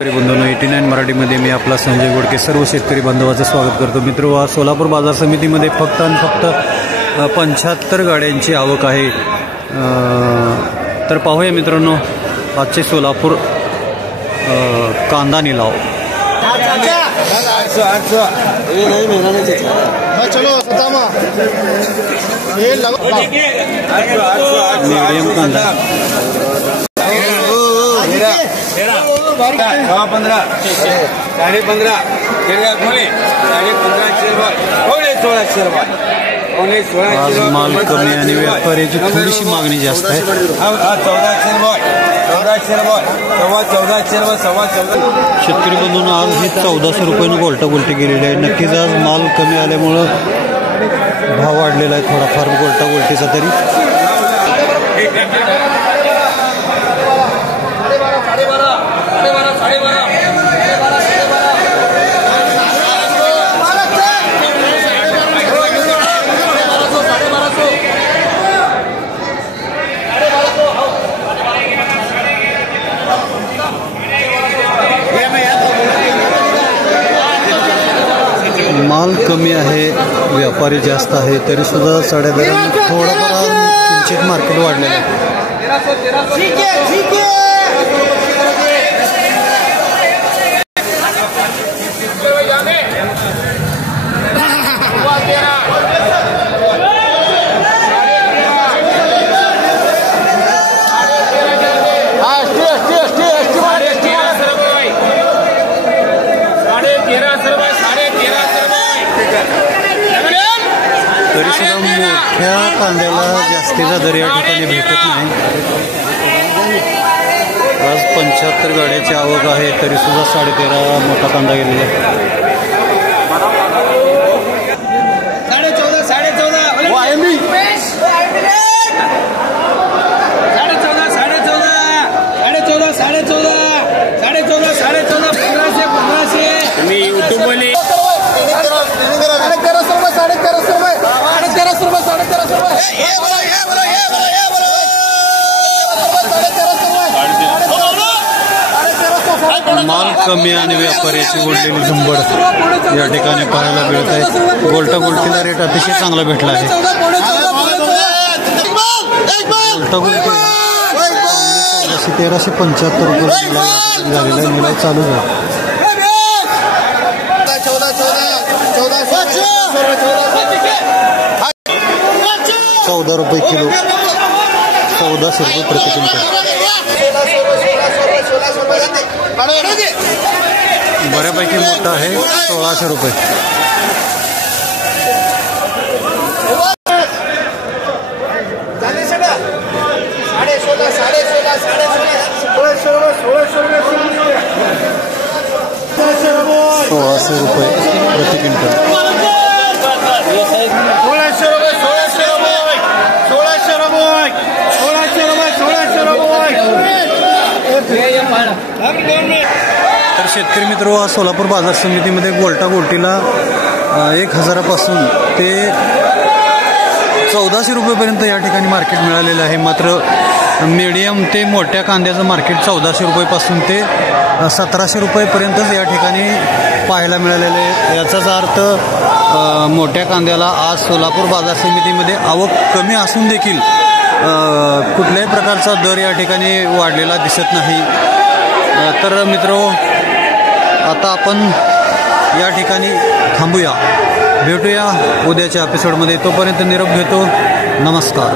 बंधूंनो 89 मराठीमध्ये मी आपला संजय गोडके सर्व शेतकरी बांधवांचं स्वागत करतो। मित्रो, आज सोलापूर बाजार समितीमध्ये फक्त आणि फक्त 75 गाड्यांची आवक आहे। तर पाहूया मित्रांनो आजचे सोलापूर कांदा निलाव। मीडियम कांदा 15 15.5 आज माल कमी आणि व्यापाऱ्याची थोडीशी मागणी जास्त आहे। 1400 शेतकरी बंधूंनो, आज ही 1400 रुपयानं गोल्टा गोल्टी गेलेली आहे। नक्कीच आज माल कमी आल्यामुळं भाव वाढलेला आहे थोडाफार गोल्टा गोल्टीचा तरी। माल कमी आहे, व्यापारी जास्त आहे, तरी सुद्धा साडेदरांनी थोडाफार किंचित मार्केट वाढलेलं आहे। तरी सुद्धा मोठ्या कांद्याला जास्तीचा दर या ठिकाणी भेटत नाही। आज 75 गाड्याची आवक आहे, तरी सुद्धा 13.5 मोठा कांदा गेलेला आहे। 13.5 माल कमी आणि व्यापाऱ्याची ओढलेली झुंबड या ठिकाणी पाहायला मिळत आहे। गोल्टा गोल्टीला रेट अतिशय चांगला भेटला आहे। गोल्टा गोल्टी 1375 रुपये झालेला आहे, निलाव चालू आहे। 14 रुपये किलो, 1400 रुपये प्रति क्विंटल। बऱ्यापैकी मोठा आहे, 1600 रुपये। प्रति क्विंटल। तर शेतकरी मित्र, सोलापूर बाजार समितीमध्ये गोल्टा गोल्टीला 1000 पासून ते 1400 रुपयेपर्यंत या ठिकाणी मार्केट मिळालेलं आहे। मात्र मीडियम ते मोठ्या कांद्याचं मार्केट 1400 रुपयेपासून ते 1700 रुपयेपर्यंतच या ठिकाणी पाहायला मिळालेलं आहे। याचाच अर्थ मोठ्या कांद्याला आज सोलापूर बाजार समितीमध्ये आवक कमी असून देखील कुठल्याही प्रकारचा दर या ठिकाणी वाढलेला दिसत नाही। तर मित्रो, आता आपण या ठिकाणी थांबूया, भेटूया उद्याच्या एपिसोडमध्ये। तोपर्यंत निरोप घेतो, नमस्कार।